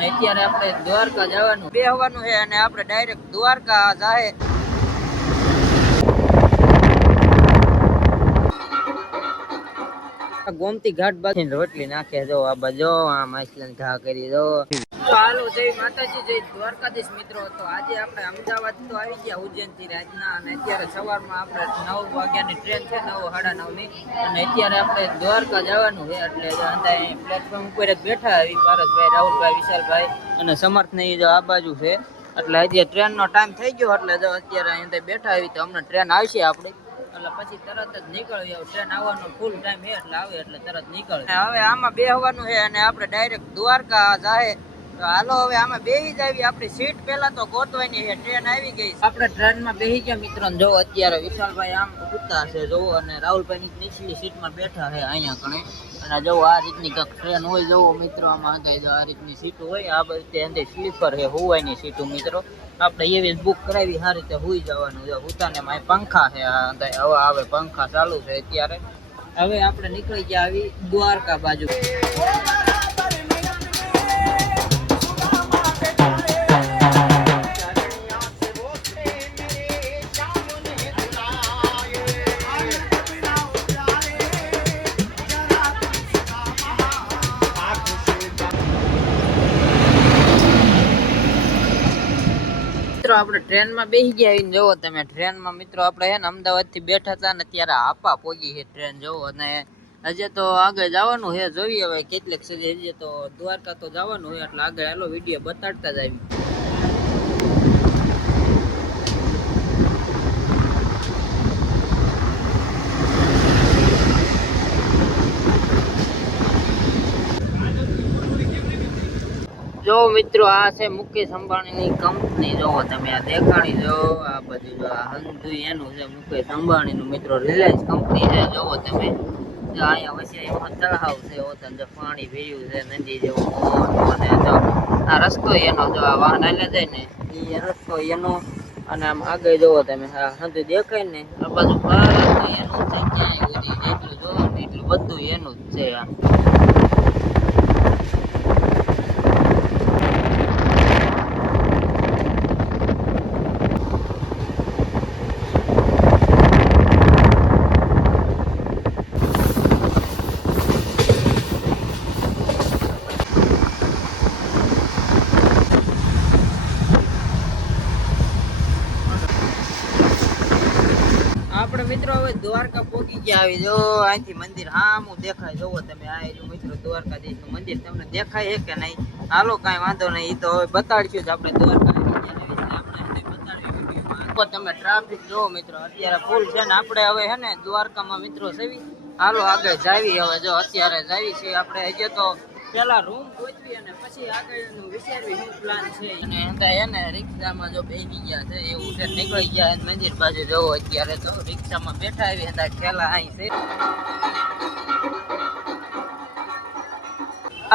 અને અત્યારે આપણે દ્વારકા જવાનું બેહવાનું છે અને આપણે ડાયરેક્ટ દ્વારકા જાય. ગોમતી ઘાટ બાજુ રોટલી નાખે જો આ બાજુ આ માછલી ઘા કરી દો. હાલો જય માતાજી, જય દ્વારકાધીશ મિત્રો. તો આજે આપણે અમદાવાદ તો આવી ગયા ઉજ્જૈન થી રાતના, અને અત્યારે સવારમાં આપણે 9 વાગ્યાની ટ્રેન છે, 9:30 ની, અને અત્યારે આપણે દ્વારકા જવાનું છે. એટલે પ્લેટફોર્મ ઉપર જ બેઠા આવી પારસભાઈ, રાહુલભાઈ, વિશાલભાઈ અને સમર્થ ને જો આ બાજુ છે. એટલે હજી ટ્રેન નો ટાઈમ થઈ ગયો એટલે જો અત્યારે અહીંયા બેઠા આવી. તો હમણાં ટ્રેન આવશે આપણે એટલે પછી તરત જ નીકળી જાવ. ટ્રેન આવવાનો ફૂલ ટાઈમ છે એટલે આવે એટલે તરત નીકળે. હવે આમાં બેહવાનું છે અને આપણે ડાયરેક્ટ દ્વારકા જાય. તો હાલો હવે આમાં બેહી જ આવી. આપણી સીટ પેલા તો ગોતવાની છે, ટ્રેન આવી ગઈ. આપણે ટ્રેનમાં બેહી ગયા મિત્રો. જો અત્યારે વિશાલભાઈ આમ ઉતરતા છે જો, અને રાહુલભાઈ ની નીચલી સીટમાં બેઠા છે અહીંયા કણે. અને જો આ રીતની કંઈક ટ્રેન હોય જોવો મિત્રો. આમાં જો આ રીતની સીટ હોય, આ બધી અંદર સ્લીપર છે, હોવાની સીટો મિત્રો. આપણે એવી બુક કરાવી, આ રીતે હુઈ જવાનું છે. ઉતાને માં પંખા છે, હવે આવે પંખા ચાલુ છે અત્યારે. હવે આપણે નીકળી ગયા આવી દ્વારકા બાજુ. આપણે ટ્રેનમાં બેસી ગયા આવીને જોવો તમે. ટ્રેનમાં મિત્રો આપણે હે ને અમદાવાદ થી બેઠા હતા ને ત્યારે આપા પહોંચી છે ટ્રેન જોવો. અને હજે તો આગળ જવાનું છે, જોઈએ હવે કેટલીક સુધી. હજી તો દ્વારકા તો જવાનું છે એટલે આગળ હાલો વિડીયો બતાડતા જ આવી. જો મિત્રો આ છે મુકેશ અંબાણીની કંપની. જોવો તમે આ દેખાણી જો આ બધું જો આ હંધુ એનું છે મુકેશ અંબાણીનું મિત્રો. રિલાયન્સ કંપની છે જોવો તમે. જો અહીંયા વચ્ચે એમાં તળાવ છે, ઓતન જો પાણી ભર્યું છે નદી જેવું. અને જો આ રસ્તો એનો, જો આ વાહન હાલે જાય ને એ રસ્તો એનો. અને આમ આગળ જોવો તમે આ હંધુ દેખાય ને આ બાજુ બધું એનું છે. ક્યાંય ઉડી જેટલું જોવો ને એટલું બધું એનું જ છે. આ આપણે મિત્રો હવે દ્વારકા પહોંચી ગયા આવી. જો અહીંથી મંદિર હામું દેખાય જોવો તમે. આ મિત્રો દ્વારકાધીશ નું મંદિર તમને દેખાય છે કે નહીં? હાલો કાંઈ વાંધો નહીં, એ તો હવે બતાડશું જ આપણે. દ્વારકા તમે ટ્રાફિક જોવો મિત્રો અત્યારે ફૂલ છે ને. આપણે હવે હે ને દ્વારકામાં મિત્રો સેવી હાલો આગળ જાવી. હવે જો અત્યારે જાવી છે આપણે. હજી તો પેલા રૂમ ગોતવી અને પછી આગળનું વિચારવી શું પ્લાન છે. અને અંદર એને રિક્ષામાં જો બેસી ગયા છે એવું છે, નીકળી ગયા મંદિર બાજુ જોવો. અત્યારે તો રિક્ષામાં બેઠા આવી હતા, ખેલા અહીં છે.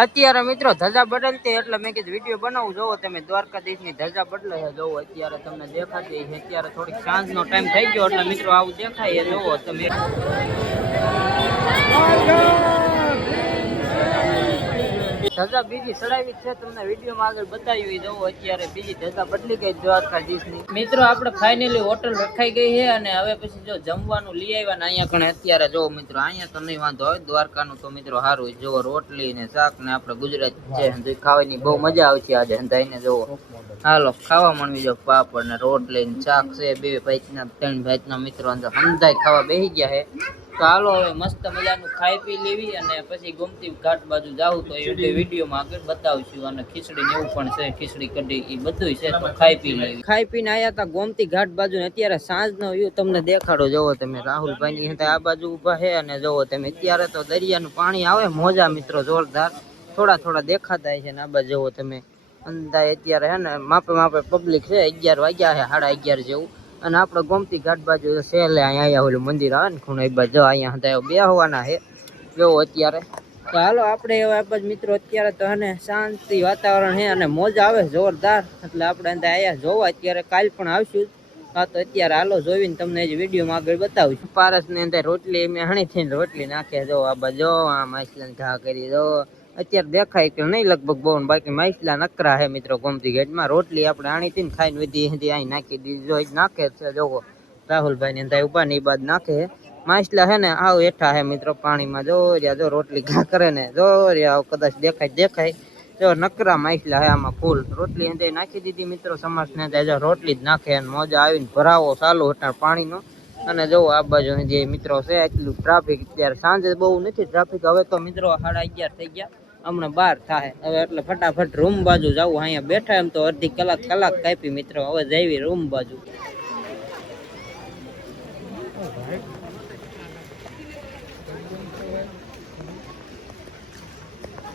અત્યારે મિત્રો ધજા બદલતી એટલે મેં કીધું વિડીયો બનાવું. જોવો તમે દ્વારકાધીશ ની ધજા બદલે છે જોવો. અત્યારે તમને દેખાતી છે. અત્યારે થોડીક સાંજ નો ટાઈમ થઈ ગયો એટલે મિત્રો આવું દેખાય છે જોવો તમે. ધજા બીજી ચડાવી છે, તમને વિડીયોમાં આગળ બતાવી દઉં. અત્યારે બીજી ધજા બદલી ગઈ દ્વારકાધીશની. મિત્રો આપણે ફાઇનલી હોટલ રખાઈ ગઈ છે અને હવે પછી જો જમવાનું લઈ આવ્યા ને અહીંયા કણે. અત્યારે જો મિત્રો અહીંયા તો નહીં વાંધો આવે. દ્વારકાનું તો મિત્રો સારું જો રોટલી ને શાક ને આપણે ગુજરાત છે ખાવાની બહુ મજા આવશે આજે હંધાઈને જોવો. હાલો ખાવા મળવી જાવ. પાપડ ને રોટલી ને શાક છે, 2 ભાઈના 3 ભાઈના મિત્રો અંદર હંધાઈ ખાવા બેસી ગયા છે. તો હાલો હવે મસ્ત મજાનું ખાઈ પી લેવી અને પછી ગોમતી ઘાટ બાજુ જાવ તો એ વિડીયોમાં આગળ બતાવશું. અને ખીચડી ને એવું પણ છે, ખીચડી કઢી એ બધું છે. તો ખાઈ પી લેવી. ખાઈ પીને આવ્યા હતા ગોમતી ઘાટ બાજુ. અત્યારે સાંજનો વ્યૂ તમને દેખાડો. જોવો તમે રાહુલભાઈ ની આ બાજુ ઉભા છે અને જોવો તમે અત્યારે તો દરિયાનું પાણી આવે મોજા મિત્રો જોરદાર. થોડા થોડા દેખાતા છે ને આ બાજુ જોવો તમે. અંદાજ અત્યારે હે ને માપે માપે પબ્લિક છે. 11 વાગ્યા છે, 11:30 જેવું. અને આપણે ગોમતી ઘાટ બાજુ છેલ્લે અહીંયા ઓલું મંદિર આવે ને ખૂણે બાજુ અહીંયા હતા બેહવાના છે જોવો અત્યારે. તો હાલો આપણે હવે આ બાજુ મિત્રો અત્યારે તો હે ને શાંતિ વાતાવરણ છે અને મોજા આવે જોરદાર. એટલે આપણે અંદર આયા જોવા અત્યારે. કાલ પણ આવશું. હા તો અત્યારે હાલો જોઈને તમને જ વિડીયોમાં આગળ બતાવું. પારસ ની અંદર રોટલી મેં હણી થઈને રોટલી નાખે જો આ બાજુ. આ માછલી ઘા કરી દો અત્યારે દેખાય કે નહીં લગભગ બહુ, બાકી માછલા નકરા હે મિત્રો ગોમતી ગેટમાં. રોટલી આપણે આણી હતી ને ખાઈને વધી હતી અહીં નાખી દીધી, જો નાખે છે જોવો રાહુલભાઈ ને ત્યાં ઉભા ને એ બાદ નાખે. માછલા હે ને આવ હેઠા હે મિત્રો પાણીમાં, જો રહ્યા જો રોટલી ઘા કરે ને, જો રહ્યા કદાચ દેખાય જો નકરા માછલા હે આમાં ફૂલ. રોટલી અંદર નાખી દીધી મિત્રો સમાસ ને, જો રોટલી જ નાખે અને મોજા આવીને ભરાવો ચાલુ હતા પાણીનો. અને જો આ બાજુ જે મિત્રો છે એટલું ટ્રાફિક. અત્યારે સાંજે બહુ નથી ટ્રાફિક, હવે તો મિત્રો 11:30 થઈ ગયા, હમણાં 12 થાય હવે, એટલે ફટાફટ રૂમ બાજુ જવું. અહીંયા બેઠા એમ તો અડધી કલાક કાપી મિત્રો, હવે જઈવી રૂમ બાજુ.